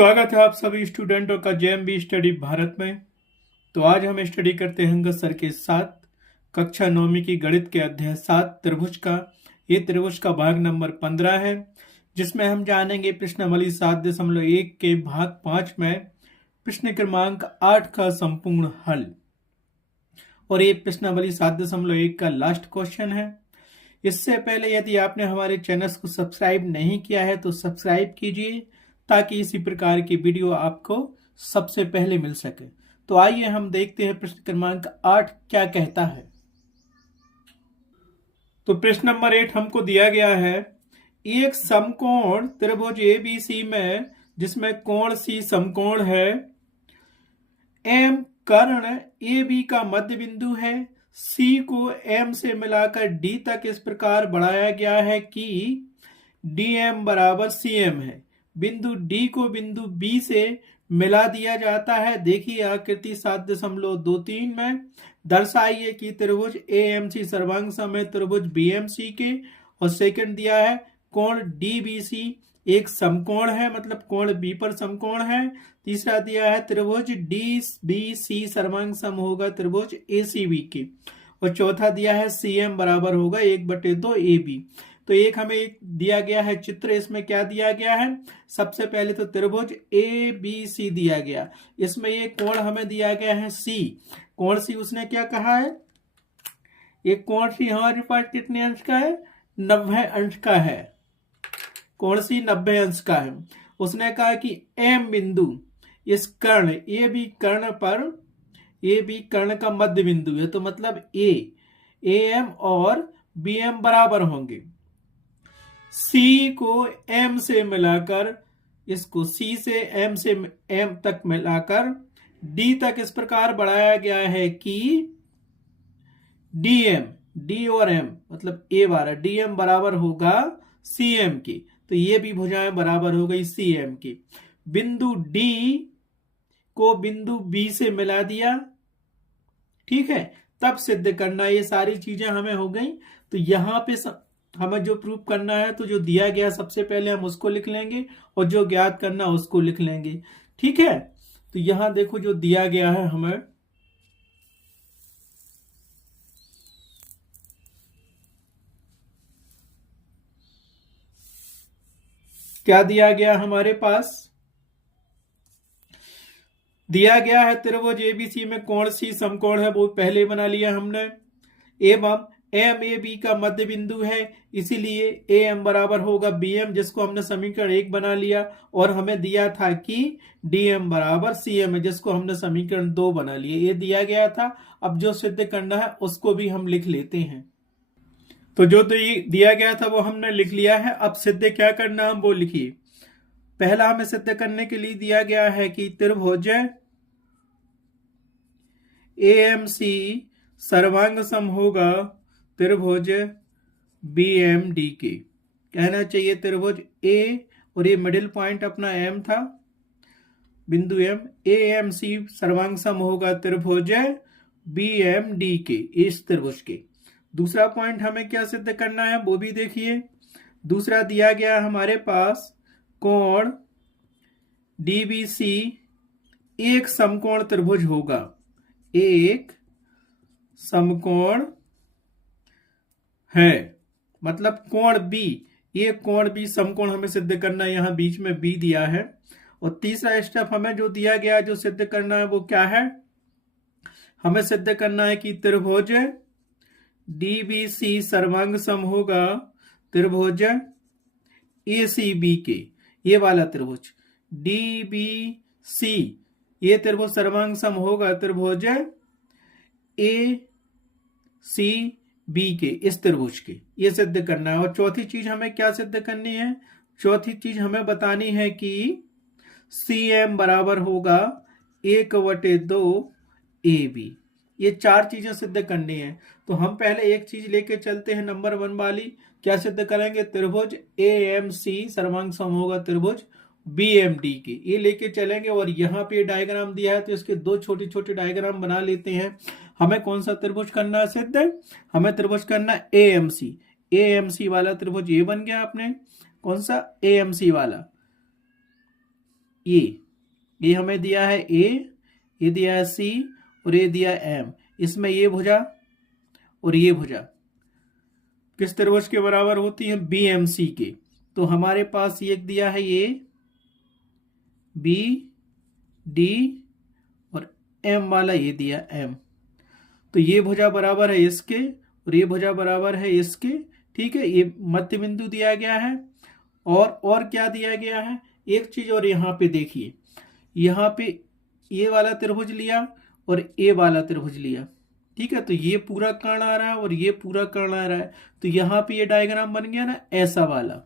स्वागत है आप सभी स्टूडेंटों का जेएमबी स्टडी भारत में। तो आज हम स्टडी करते हैं अंगद सर के साथ कक्षा 9वीं की गणित के अध्याय 7 त्रिभुज का। ये त्रिभुज का भाग नंबर 15 है, जिसमें हम जानेंगे प्रश्नावली 7.1 के भाग 5 में प्रश्न क्रमांक 8 का संपूर्ण हल। और ये प्रश्नावली 7.1 का लास्ट क्वेश्चन है। इससे पहले यदि आपने हमारे चैनल को सब्सक्राइब नहीं किया है तो सब्सक्राइब कीजिए, ताकि इसी प्रकार की वीडियो आपको सबसे पहले मिल सके। तो आइए हम देखते हैं प्रश्न क्रमांक 8 क्या कहता है। तो प्रश्न नंबर 8 हमको दिया गया है, एक समकोण त्रिभुज एबीसी में जिसमें कोण सी समकोण है, एम कर्ण ए बी का मध्य बिंदु है, सी को एम से मिलाकर डी तक इस प्रकार बढ़ाया गया है कि डी एम बराबर सी एम है। बिंदु डी को बिंदु बी से मिला दिया जाता है। देखिए आकृति 7.23 में दर्शाइए कि त्रिभुज एएमसी सर्वांग सम है त्रिभुज बीएमसी के। और सेकंड दिया है कोण डीबीसी एक समकोण है, मतलब कोण बी पर समकोण है। तीसरा दिया है त्रिभुज डीबीसी सर्वांग सम होगा त्रिभुज एसीबी के। और चौथा दिया है सीएम बराबर होगा 1/2 AB। तो एक हमें एक दिया गया है चित्र, इसमें क्या दिया गया है, सबसे पहले तो त्रिभुज ए बी सी दिया गया, इसमें ये कोण हमें दिया गया है सी। कोण सी उसने क्या कहा है, एक कोण सी हमारे पास कितने अंश का है, 90 अंश का है। कोण सी 90 अंश का है। उसने कहा कि एम बिंदु इस कर्ण ए बी कर्ण पर, ए बी कर्ण का मध्य बिंदु है, तो मतलब ए एम और बी एम बराबर होंगे। सी को एम से मिलाकर, इसको सी से एम तक मिलाकर डी तक इस प्रकार बढ़ाया गया है कि डी एम, डी और एम मतलब ए बार डी एम बराबर होगा सी एम की। तो ये भी भुजाएं बराबर हो गई सी एम की। बिंदु डी को बिंदु बी से मिला दिया, ठीक है, तब सिद्ध करना। ये सारी चीजें हमें हो गई। तो यहां पे हमें जो प्रूफ करना है, तो जो दिया गया सबसे पहले हम उसको लिख लेंगे और जो ज्ञात करना उसको लिख लेंगे, ठीक है। तो यहां देखो जो दिया गया है, हमें क्या दिया गया, हमारे पास दिया गया है त्रिभुज एबीसी में कोण सी समकोण है, वो पहले बना लिया हमने। एवं एम ए बी का मध्य बिंदु है, इसीलिए ए एम बराबर होगा बी एम, जिसको हमने समीकरण 1 बना लिया। और हमें दिया था कि डी एम बराबर सी एम है, जिसको हमने समीकरण 2 बना लिया। ये दिया गया था। अब जो सिद्ध करना है उसको भी हम लिख लेते हैं। तो जो दिया गया था वो हमने लिख लिया है। अब सिद्ध क्या करना हम वो लिखिए। पहला हमें सिद्ध करने के लिए दिया गया है कि त्रिभुज एएमसी सर्वांग सम होगा त्रिभुज BMD के। कहना चाहिए त्रिभुज ए और ये मिडिल पॉइंट अपना एम था, बिंदु एम, AMC सर्वांग सम होगा त्रिभुज BMD के, इस त्रिभुज के। दूसरा पॉइंट हमें क्या सिद्ध करना है वो भी देखिए। दूसरा दिया गया हमारे पास कोण DBC एक समकोण त्रिभुज होगा, एक समकोण है, मतलब कोण बी, ये कोण बी समकोण हमें सिद्ध करना है, यहां बीच में बी दिया है। और तीसरा स्टेप हमें जो दिया गया जो सिद्ध करना है वो क्या है, हमें सिद्ध करना है कि त्रिभुज DBC सर्वांग सम होगा त्रिभुज ACB के। ये वाला त्रिभुज DBC ये त्रिभुज सर्वांग सम होगा त्रिभुज ACB के, इस त्रिभुज के। ये सिद्ध करना है। और चौथी चीज हमें क्या सिद्ध करनी है, चौथी चीज हमें बतानी है कि CM बराबर होगा 1/2 AB। ये 4 चीजें सिद्ध करनी है। तो हम पहले एक चीज लेके चलते हैं, नंबर 1 वाली। क्या सिद्ध करेंगे, त्रिभुज AMC सर्वांग सम होगा त्रिभुज BMD के, ये लेके चलेंगे। और यहाँ पे डायग्राम दिया है तो इसके 2 छोटे छोटे डायग्राम बना लेते हैं। हमें कौन सा त्रिभुज करना है सिद्ध, हमें त्रिभुज करना है AMC वाला त्रिभुज ये बन गया अपने, कौन सा AMC वाला। ये हमें दिया है ए, ये दिया है सी और ये दिया है एम। इसमें ये भुजा और ये भुजा किस त्रिभुज के बराबर होती है? बी एम सी के। तो हमारे पास ये दिया है ए, बी, डी और एम वाला ये दिया एम। तो ये भुजा बराबर है इसके और ये भुजा बराबर है इसके। ठीक है, ये मध्य बिंदु दिया गया है। और क्या दिया गया है? एक चीज और यहाँ पे देखिए, यहाँ पे ये वाला त्रिभुज लिया और ए वाला त्रिभुज लिया। ठीक है, तो ये पूरा कर्ण आ रहा है और ये पूरा कर्ण आ रहा है। तो यहाँ पे ये डायग्राम बन गया ना ऐसा वाला,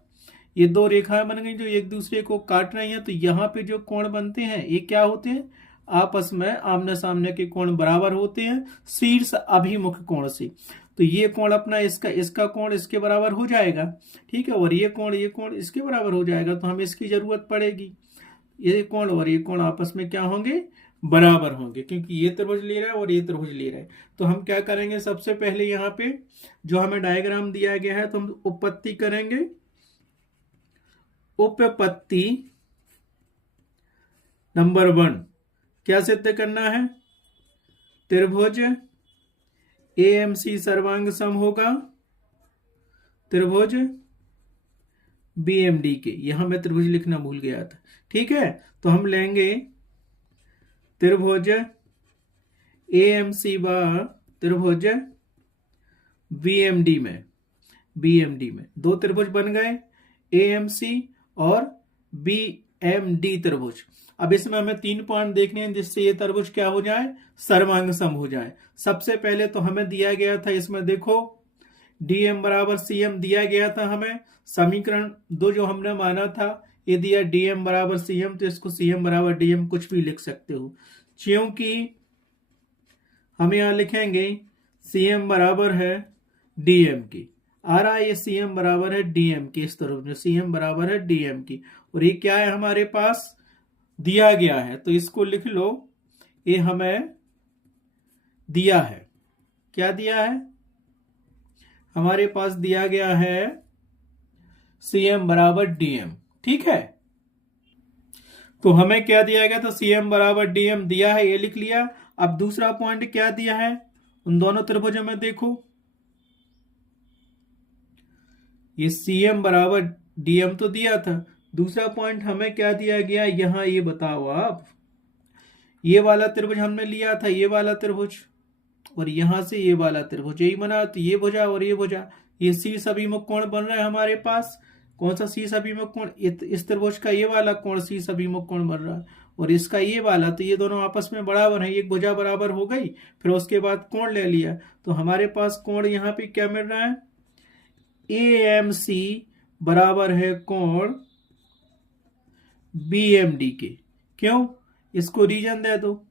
ये दो रेखाएं बन गई जो एक दूसरे को काट रही हैं। तो यहाँ पे जो कोण बनते हैं ये क्या होते हैं? आपस में आमने सामने के कोण बराबर होते हैं शीर्ष अभिमुख कोण से। तो ये कोण अपना इसका कोण इसके बराबर हो जाएगा। ठीक है, और ये कोण इसके बराबर हो जाएगा। तो हमें इसकी जरूरत पड़ेगी। ये कोण और ये कोण आपस में क्या होंगे? बराबर होंगे, क्योंकि ये त्रिभुज ले रहा है और ये त्रिभुज ले रहा है। तो हम क्या करेंगे? सबसे पहले यहाँ पे जो हमें डायग्राम दिया गया है तो हम उपपत्ति करेंगे। उपपत्ति नंबर 1 क्या सिद्ध करना है? त्रिभुज एएमसी सर्वांग सम होगा त्रिभुज बीएमडी के। यहां मैं त्रिभुज लिखना भूल गया था। ठीक है, तो हम लेंगे त्रिभुज एएमसी व त्रिभुज बीएमडी में दो त्रिभुज बन गए, एएमसी और बीएमडी त्रिभुज। अब इसमें हमें 3 पॉइंट देखने हैं जिससे ये त्रिभुज क्या हो जाए? सर्वांग सम हो जाए। सबसे पहले तो हमें दिया गया था, इसमें देखो डीएम बराबर सीएम दिया गया था हमें। समीकरण 2 जो हमने माना था ये दिया डीएम बराबर सीएम, तो इसको सीएम बराबर डीएम कुछ भी लिख सकते हो, क्योंकि हम यहां लिखेंगे सीएम बराबर है डीएम की। आ रहा है ये सीएम बराबर है डीएम की, इस तरफ जो सीएम बराबर है डीएम की। और ये क्या है? हमारे पास दिया गया है, तो इसको लिख लो। ये हमें दिया है, क्या दिया है? हमारे पास दिया गया है सीएम बराबर डीएम। ठीक है, तो हमें क्या दिया गया? तो सीएम बराबर डीएम दिया है, ये लिख लिया। अब दूसरा पॉइंट क्या दिया है? उन दोनों त्रिभुजों में देखो, ये सीएम बराबर डीएम तो दिया था। दूसरा पॉइंट हमें क्या दिया गया? यहां ये बताओ आप, ये वाला त्रिभुज हमने लिया था, ये वाला त्रिभुज, और यहां से ये वाला त्रिभुज यही बना। तो ये भुजा और ये भुजा, ये शीर्ष अभिमुख कोण बन रहा है हमारे पास। कौन सा शीर्ष अभिमुख कोण? इस त्रिभुज का ये वाला कोण शीर्ष अभिमुख कोण बन रहा है, और इसका ये वाला। तो ये दोनों आपस में बराबर है, एक भुजा बराबर हो गई। फिर उसके बाद कोण ले लिया, तो हमारे पास कोण यहाँ पे क्या मिल रहा है? एएमसी बराबर है कोण बीएमडी के। क्यों? इसको रीजन दे दो,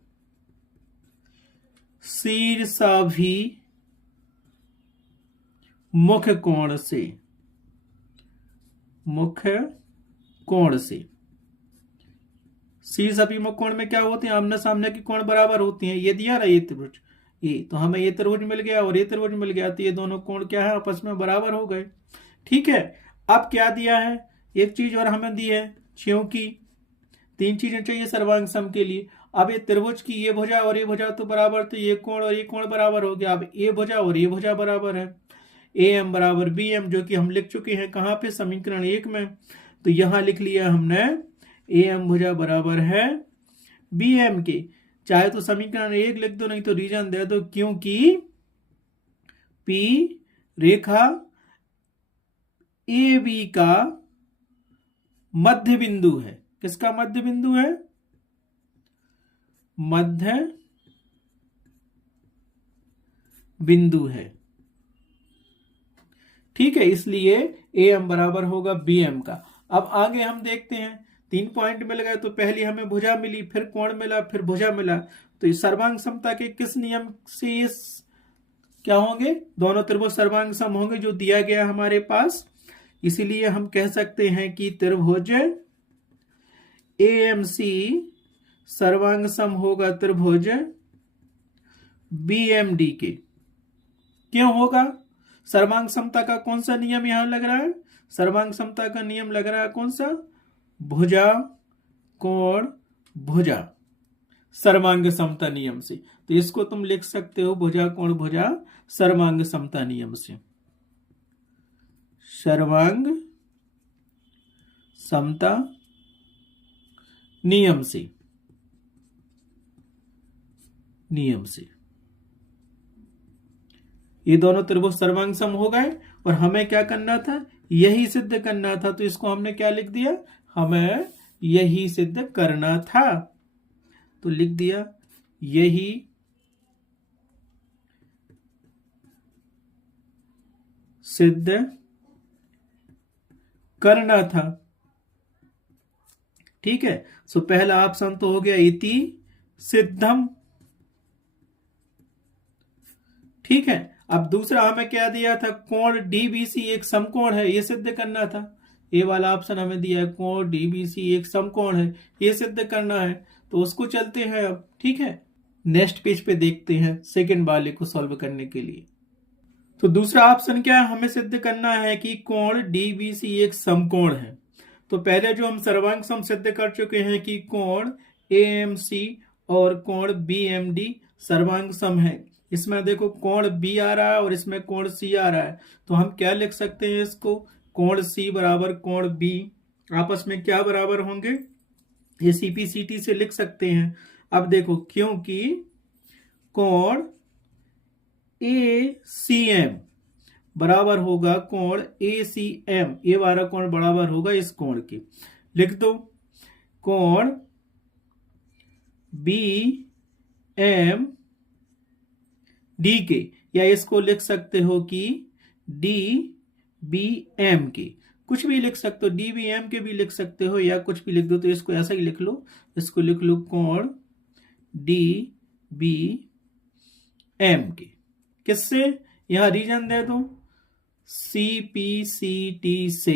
शीर्षाभिमुख कोण से, मुख्य कोण से। शीर्ष अभिमुख कोण में क्या होते हैं? आमने सामने की कोण बराबर होती हैं। ये दिया रहा ये त्रिभुज, ये तो हमें ये त्रिभुज मिल गया और ये त्रिभुज मिल गया, तो ये दोनों कोण क्या है? आपस में बराबर हो गए। ठीक है, अब क्या दिया है? एक चीज और हमें दी है, क्योंकि 3 चीजें चाहिए सर्वांग सम के लिए। अब ये त्रिभुज की ये भुजा और ये भुजा तो बराबर, तो ये कोण और ये कोण बराबर हो गया। अब ये भुजा और ये भुजा बराबर है, ए एम बराबर बी एम, जो कि हम लिख चुके हैं कहां पे? समीकरण 1 में। तो यहां लिख लिया हमने ए एम भुजा बराबर है बी एम के। चाहे तो समीकरण 1 लिख दो, नहीं तो रीजन दे दो, क्योंकि पी रेखा ए बी का मध्य बिंदु है। किसका मध्य बिंदु है? मध्य बिंदु है। ठीक है, इसलिए ए एम बराबर होगा बी एम का। अब आगे हम देखते हैं, 3 पॉइंट मिल गए। तो पहली हमें भुजा मिली, फिर कोण मिला, फिर भुजा मिला। तो इस सर्वांग समता के किस नियम से इस क्या होंगे? दोनों त्रिभुज सर्वांग सम होंगे, जो दिया गया हमारे पास। इसीलिए हम कह सकते हैं कि त्रिभुज एएमसी सर्वांग सम होगा त्रिभुज बीएमडी के। क्यों होगा? सर्वांग समता का कौन सा नियम यहां लग रहा है? सर्वांग समता का नियम लग रहा है कौन सा? भुजा कोण भुजा सर्वांग समता नियम से। तो इसको तुम लिख सकते हो भुजा कोण भुजा सर्वांग समता नियम से, सर्वांग समता नियम से, नियम से। ये दोनों त्रिभुज सर्वांग सम हो गए और हमें क्या करना था, यही सिद्ध करना था। तो इसको हमने क्या लिख दिया, हमें यही सिद्ध करना था। तो लिख दिया यही सिद्ध करना था। ठीक है, सो पहला ऑप्शन तो हो गया इति सिद्धम। ठीक है, अब दूसरा हमें क्या दिया था, कोण डीबीसी एक समकोण है, ये सिद्ध करना था। ये वाला ऑप्शन हमें दिया है कोण डीबीसी एक समकोण है, ये सिद्ध करना है। तो उसको चलते हैं अब। ठीक है, नेक्स्ट पेज पे देखते हैं सेकंड वाले को सॉल्व करने के लिए। तो दूसरा ऑप्शन क्या है, हमें सिद्ध करना है कि कोण डीबीसी एक समकोण है। तो पहले जो हम सर्वांग सम सिद्ध कर चुके हैं कि कोण एएमसी और कोण बीएमडी सर्वांग सम है। इसमें देखो कोण बी आ रहा है और इसमें कोण सी आ रहा है। तो हम क्या लिख सकते हैं इसको, कोण सी बराबर कोण बी आपस में क्या बराबर होंगे, ये सीपीसीटी से लिख सकते हैं। अब देखो क्योंकि कोण ए सी एम बराबर होगा कोण ए सी एम, ये वाला कोण बराबर होगा इस कोण के। लिख दो कोण बी एम डी के, या इसको लिख सकते हो कि डी बी एम के, कुछ भी लिख सकते हो, डी बी एम के भी लिख सकते हो या कुछ भी लिख दो। तो इसको ऐसा ही लिख लो, इसको लिख लो कोण डी बी एम के। किससे, यहां रीजन दे दो सीपीसीटी से।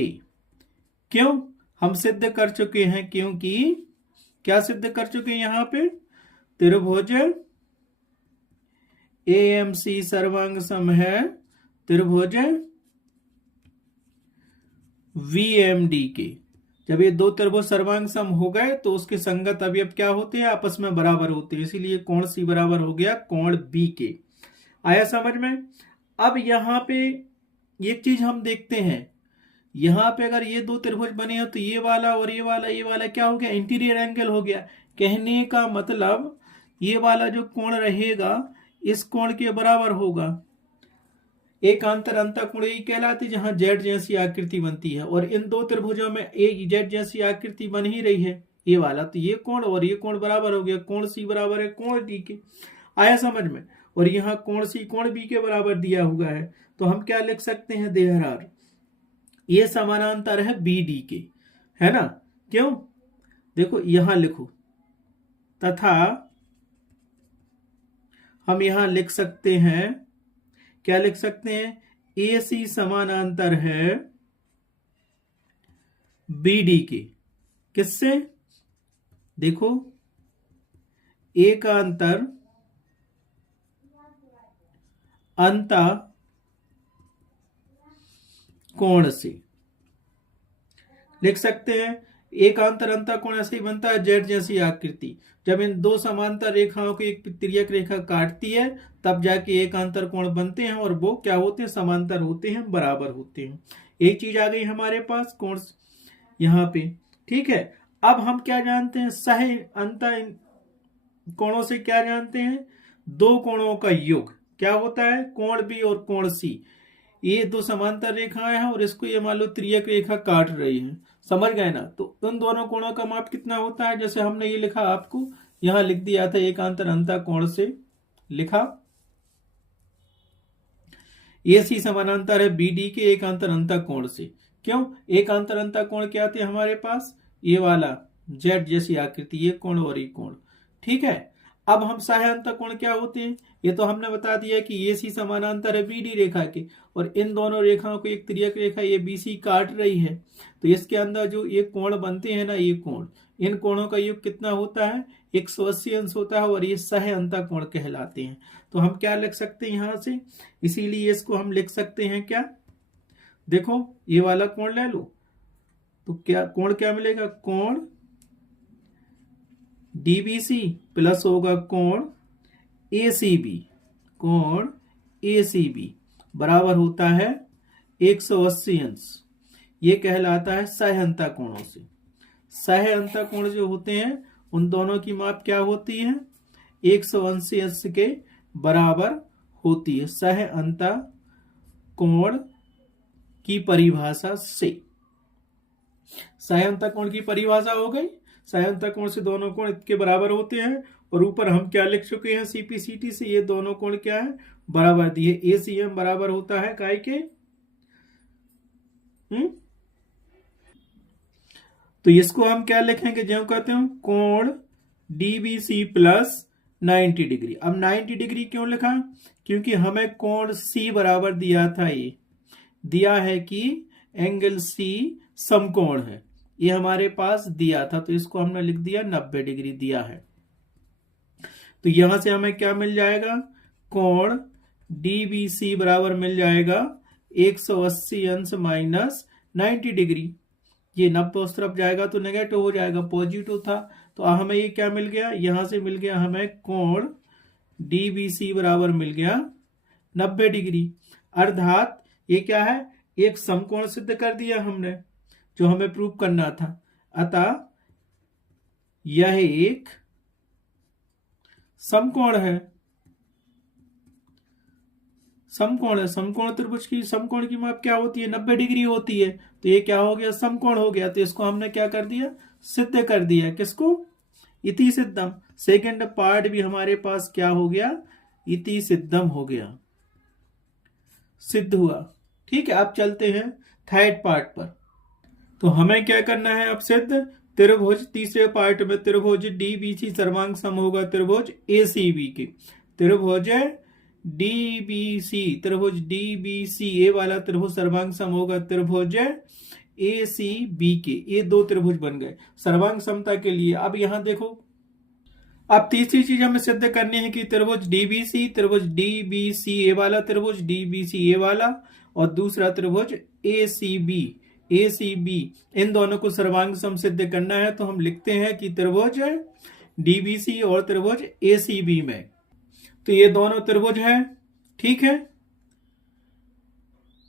क्यों, हम सिद्ध कर चुके हैं, क्योंकि क्या सिद्ध कर चुके हैं यहां पे, त्रिभुज एएमसी सर्वांग सम है त्रिभुज वीएमडी के। जब ये दो त्रिभुज सर्वांग सम हो गए तो उसके संगत अवयव क्या होते हैं, आपस में बराबर होते हैं, इसीलिए कोण सी बराबर हो गया कोण बी के। आया समझ में। अब यहां पे एक चीज हम देखते हैं, यहां पे अगर ये दो त्रिभुज बने हो तो ये वाला और ये वाला क्या हो गया, इंटीरियर एंगल हो गया। कहने का मतलब ये वाला जो कोण रहेगा इस कोण के बराबर होगा। एकांतर अंतःकोण यही कहलाती जहां जेड जैसी आकृति बनती है, और इन दो त्रिभुजों में एक जेड जैसी आकृति बन ही रही है, ये वाला। तो ये कोण और ये कोण बराबर हो गया, कोण सी बराबर है कोण डी के। आया समझ में। और यहाँ कोण सी कोण बी के बराबर दिया हुआ है, तो हम क्या लिख सकते हैं, देयर आर, ये समानांतर है बी डी के, है ना। क्यों, देखो यहां लिखो, तथा हम यहां लिख सकते हैं, क्या लिख सकते हैं, ए सी समानांतर है बी डी के। किससे, देखो ए का अंतर अंतः कोण से लिख सकते हैं। एकांतर अंतःकोण ऐसे ही बनता है जेड जैसी आकृति, जब इन दो समांतर रेखाओं की एक तिर्यक रेखा काटती है तब जाके एकांतर कोण बनते हैं, और वो क्या होते हैं, समांतर होते हैं, बराबर होते हैं। एक चीज आ गई हमारे पास कोण यहां पे। ठीक है, अब हम क्या जानते हैं, सह अंत कोणों से क्या जानते हैं, दो कोणों का योग क्या होता है, कोण बी और कोण सी। ये दो समांतर रेखाएं हैं और इसको ये मान लो त्रियक रेखा काट रही है, समझ गए ना। तो उन दोनों कोणों का माप कितना होता है, जैसे हमने ये लिखा, आपको यहां लिख दिया था एकांतर अंतःकोण से लिखा, ए सी समानांतर है बी डी के एकांतर अंतःकोण से। क्यों, एकांतर अंतःकोण क्या थे हमारे पास, ये वाला जेड जैसी आकृति, ये कोण और ये कोण। ठीक है, अब हम सह अंतःकोण क्या होते हैं, ये तो हमने बता दिया कि ये सी समानांतर है बीडी रेखा के, और इन दोनों रेखाओं को एक त्रियक रेखा ये बीसी काट रही है। तो इसके अंदर जो ये कोण बनते हैं ना, ये कोण, इन कोणों का योग कितना होता है, 180 अंश होता है, और ये सह अंतःकोण कहलाते हैं। तो हम क्या लिख सकते हैं यहां से, इसीलिए इसको हम लिख सकते हैं क्या, देखो ये वाला कोण ले लो, तो क्या कोण क्या मिलेगा, कोण DBC प्लस होगा कोण ACB, कोण ACB बराबर होता है 180 अंश। ये कहलाता है सह-अंतः कोणों से। सह-अंतः कोण जो होते हैं उन दोनों की माप क्या होती है? 180 अंश के बराबर होती है सह-अंतः कोण की परिभाषा से। सह-अंतः कोण की परिभाषा हो गई। सह-अंतः कोण से दोनों कोण के बराबर होते हैं और ऊपर हम क्या लिख चुके हैं CPCT से? ये दोनों कोण क्या है? बराबर दिए। ACM बराबर होता है काय के? तो इसको हम क्या लिखेंगे? जो कहते हैं कोण DBC प्लस 90 डिग्री। अब 90 डिग्री क्यों लिखा? क्योंकि हमें कोण C बराबर दिया था। ये दिया है कि एंगल C समकोण है, ये हमारे पास दिया था, तो इसको हमने लिख दिया 90 डिग्री दिया है। तो यहां से हमें क्या मिल जाएगा? कोण DBC बराबर मिल जाएगा 180 अंश माइनस 90 डिग्री। ये 90 उस तरफ जाएगा तो नेगेटिव हो जाएगा, पॉजिटिव था। तो हमें ये क्या मिल गया? यहां से मिल गया हमें कोण DBC बराबर मिल गया 90 डिग्री। अर्थात ये क्या है? एक समकोण सिद्ध कर दिया हमने, जो हमें प्रूव करना था। अतः यह एक समकोण है। समकोण है। समकोण त्रिभुज की समकोण की माप क्या होती है? 90 डिग्री होती है। तो ये क्या हो गया? समकोण हो गया। तो इसको हमने क्या कर दिया? सिद्ध कर दिया। किसको? इति सिद्धम। सेकंड पार्ट भी हमारे पास क्या हो गया? इति सिद्धम हो गया, सिद्ध हुआ। ठीक है, अब चलते हैं थर्ड पार्ट पर। तो हमें क्या करना है अब? सिद्ध त्रिभुज। तीसरे पार्ट में त्रिभुज DBC सर्वांग सम होगा त्रिभुज ACB के। त्रिभुज DBC ये वाला त्रिभुज सर्वांग सम होगा त्रिभुज ACB के। ये दो त्रिभुज बन गए सर्वांग समता के लिए। अब यहां देखो, अब तीसरी चीज हमें सिद्ध करनी है कि त्रिभुज DBC ये वाला त्रिभुज DBC ये वाला, और दूसरा त्रिभुज ACB इन दोनों को सर्वांग सम सिद्ध करना है। तो हम लिखते हैं कि त्रिभुज DBC और त्रिभुज ACB में, तो ये दोनों त्रिभुज हैं। ठीक है,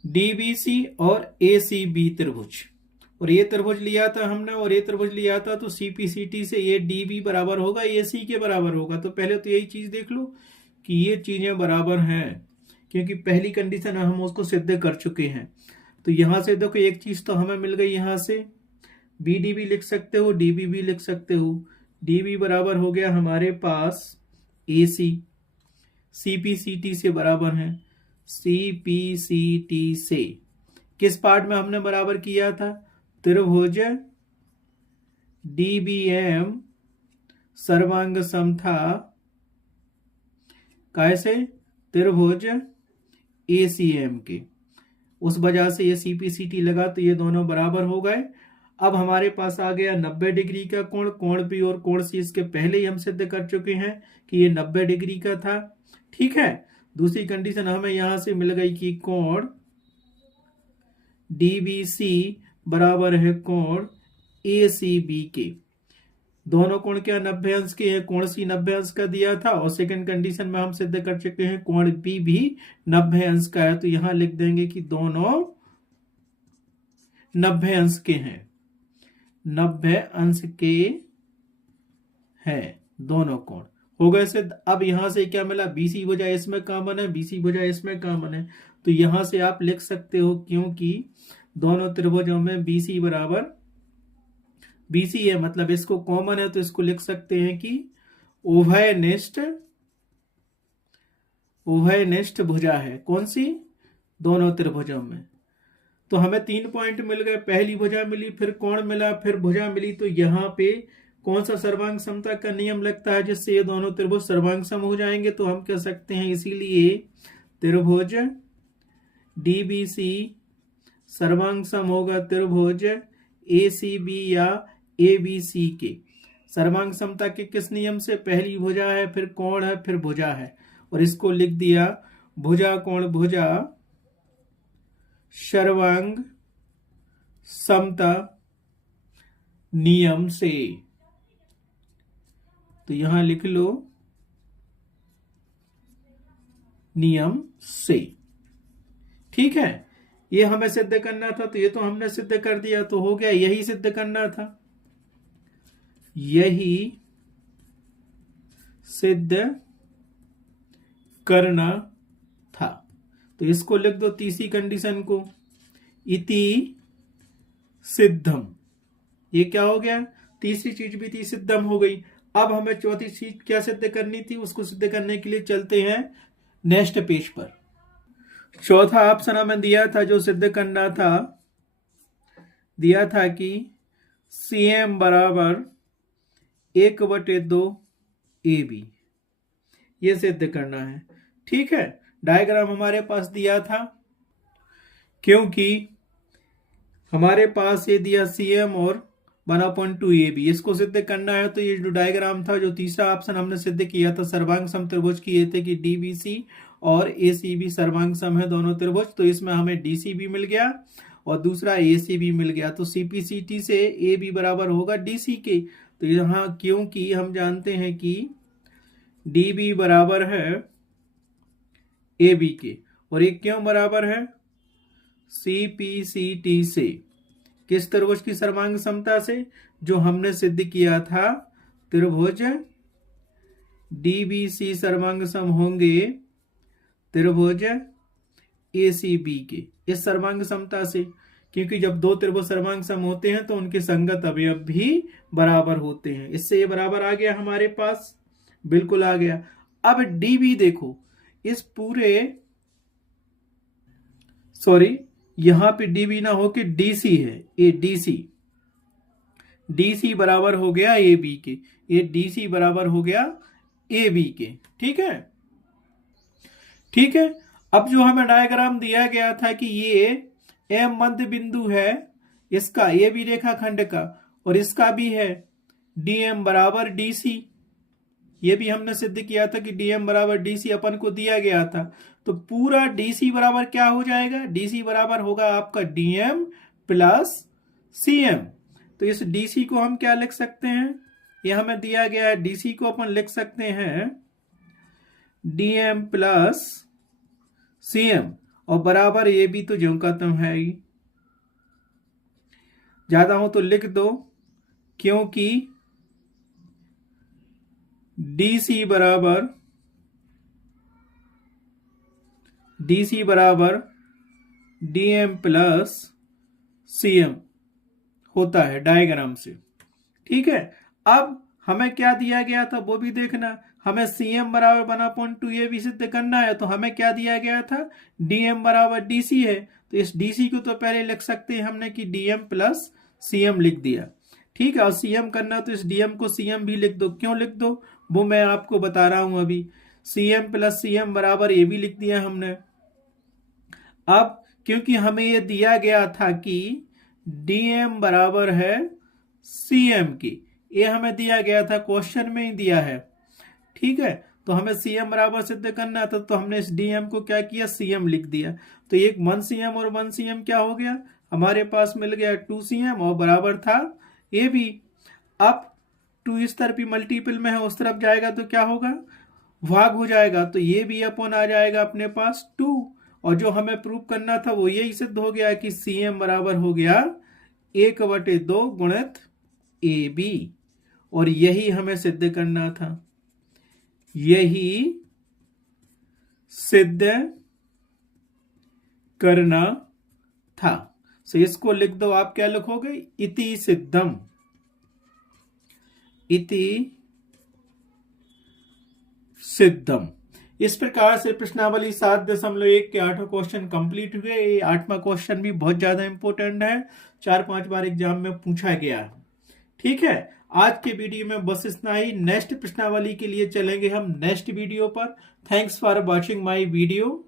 DBC और ACB त्रिभुज, और ये त्रिभुज लिया था हमने और ये त्रिभुज लिया था। तो CPCT से ये DB बराबर होगा AC के बराबर होगा। तो पहले तो यही चीज देख लो कि ये चीजें बराबर हैं, क्योंकि पहली कंडीशन हम उसको सिद्ध कर चुके हैं। तो यहां से देखो एक चीज तो हमें मिल गई, यहां से BD भी लिख सकते हो, DB भी लिख सकते हो। DB बराबर हो गया हमारे पास AC, CPCT से बराबर है। CPCT से किस पार्ट में हमने बराबर किया था? त्रिभुज DBM सर्वांग सम था कैसे? त्रिभुज ACM के। उस वजह से ये CPCT लगा, तो ये दोनों बराबर हो गए। अब हमारे पास आ गया 90 डिग्री का कोण। कोण P और कोण C इसके पहले ही हम सिद्ध कर चुके हैं कि ये 90 डिग्री का था। ठीक है, दूसरी कंडीशन हमें यहां से मिल गई कि कोण DBC बराबर है कोण ACB के। दोनों कोण क्या 90 अंश के हैं? कोण C 90 अंश का दिया था, और सेकंड कंडीशन में हम सिद्ध कर चुके हैं कोण P भी 90 अंश का है। तो यहां लिख देंगे कि दोनों 90 अंश के हैं, 90 अंश के हैं दोनों कोण। हो गए सिद्ध। अब यहां से क्या मिला? BC भुजा इसमें कॉमन है, BC भुजा इसमें कॉमन है। तो यहां से आप लिख सकते हो, क्योंकि दोनों त्रिभुजों में BC बराबर BC है, मतलब इसको कॉमन है, तो इसको लिख सकते हैं कि उभयनिष्ठ भुजा है। कौन सी? दोनों त्रिभुजों में। तो हमें 3 पॉइंट मिल गए। पहली भुजा मिली, फिर कोण मिला, फिर भुजा मिली। तो यहाँ पे कौन सा सर्वांग समता का नियम लगता है जिससे ये दोनों त्रिभुज सर्वांग सम हो जाएंगे? तो हम कह सकते हैं इसीलिए त्रिभुज DBC सर्वांग सम होगा त्रिभुज ACB या ABC के। सर्वांग समता के किस नियम से? पहली भुजा है, फिर कोण है, फिर भुजा है, और इसको लिख दिया भुजा कोण भुजा सर्वांग समता नियम से। तो यहां लिख लो नियम से। ठीक है, ये हमें सिद्ध करना था, तो ये तो हमने सिद्ध कर दिया, तो हो गया, यही सिद्ध करना था, यही सिद्ध करना था। तो इसको लिख दो तीसरी कंडीशन को, इति सिद्धम। ये क्या हो गया, तीसरी चीज भी थी, सिद्धम हो गई। अब हमें चौथी चीज क्या सिद्ध करनी थी, उसको सिद्ध करने के लिए चलते हैं नेक्स्ट पेज पर। चौथा ऑप्शन हमें दिया था, जो सिद्ध करना था, दिया था कि CM बराबर 1/2 AB, ये सिद्ध करना है। ठीक है, डायग्राम हमारे पास दिया था, क्योंकि हमारे पास ये दिया CM और 1/2 AB, इसको सिद्ध करना है। तो ये जो डायग्राम था, जो तीसरा ऑप्शन हमने सिद्ध किया था सर्वांग सम त्रिभुज की, ये थे कि DBC और ACB सर्वांग सम है दोनों त्रिभुज, तो इसमें हमें DC भी मिल गया और दूसरा AC भी मिल गया। तो CPCT से AB बराबर होगा DC के। तो यहाँ क्योंकि हम जानते हैं कि DB बराबर है AB के, और ये क्यों बराबर है, CPCT से, किस त्रिभुज की सर्वांग समता से, जो हमने सिद्ध किया था त्रिभुज DBC सर्वांग सम होंगे त्रिभुज ACB के, इस सर्वांग समता से। क्योंकि जब दो त्रिभुज सर्वांग सम होते हैं तो उनके संगत अवयव भी बराबर होते हैं। इससे ये बराबर आ गया हमारे पास, बिल्कुल आ गया। अब DB देखो, इस पूरे, सॉरी यहां पे DB ना हो कि DC है, ये DC बराबर हो गया AB के, ये DC बराबर हो गया AB के। ठीक है, ठीक है। अब जो हमें डायग्राम दिया गया था कि ये M मध्य बिंदु है इसका, ये भी रेखाखंड का, और इसका भी है DM बराबर DC, ये भी हमने सिद्ध किया था कि DM बराबर DC अपन को दिया गया था। तो पूरा DC बराबर क्या हो जाएगा, DC बराबर होगा आपका DM प्लस CM। तो इस DC को हम क्या लिख सकते हैं, ये हमें दिया गया है, DC को अपन लिख सकते हैं DM प्लस CM, और बराबर ये भी तो ज्यों का त्यों है ही, ज्यादा हो तो लिख दो, क्योंकि DC बराबर DM प्लस CM होता है डायग्राम से। ठीक है, अब हमें क्या दिया गया था वो भी देखना, हमें CM बराबर 1/2 ये भी सिद्ध करना है। तो हमें क्या दिया गया था, DM बराबर DC है, तो इस DC को तो पहले लिख सकते हैं हमने कि DM प्लस CM लिख दिया। ठीक है, और CM करना तो इस DM को CM भी लिख दो। क्यों लिख दो वो मैं आपको बता रहा हूं अभी। CM प्लस CM बराबर ये भी लिख दिया हमने। अब क्योंकि हमें ये दिया गया था कि DM बराबर है CM की, ये हमें दिया गया था, क्वेश्चन में ही दिया है। ठीक है, तो हमें CM बराबर सिद्ध करना था, तो हमने इस DM को क्या किया, CM लिख दिया। तो एक 1 CM और 1 CM क्या हो गया, हमारे पास मिल गया 2 CM, और बराबर था ये भी। अब 2 इस तरफ ही मल्टीपल में है, उस तरफ जाएगा तो क्या होगा, भाग हो जाएगा, तो ये भी अपन आ जाएगा अपने पास 2। और जो हमें प्रूव करना था वो यही सिद्ध हो गया कि CM बराबर हो गया 1/2 गुणित AB, और यही हमें सिद्ध करना था, यही सिद्ध करना था। सो इसको लिख दो, आप क्या लिखोगे, इति सिद्धम, इति सिद्धम। इस प्रकार से प्रश्नावली 7.1 के 8 क्वेश्चन कंप्लीट हुए। ये 8वां क्वेश्चन भी बहुत ज्यादा इंपॉर्टेंट है, 4-5 बार एग्जाम में पूछा गया है। ठीक है, आज के वीडियो में बस इतना ही। नेक्स्ट प्रश्नावली के लिए चलेंगे हम नेक्स्ट वीडियो पर। Thanks for watching my video.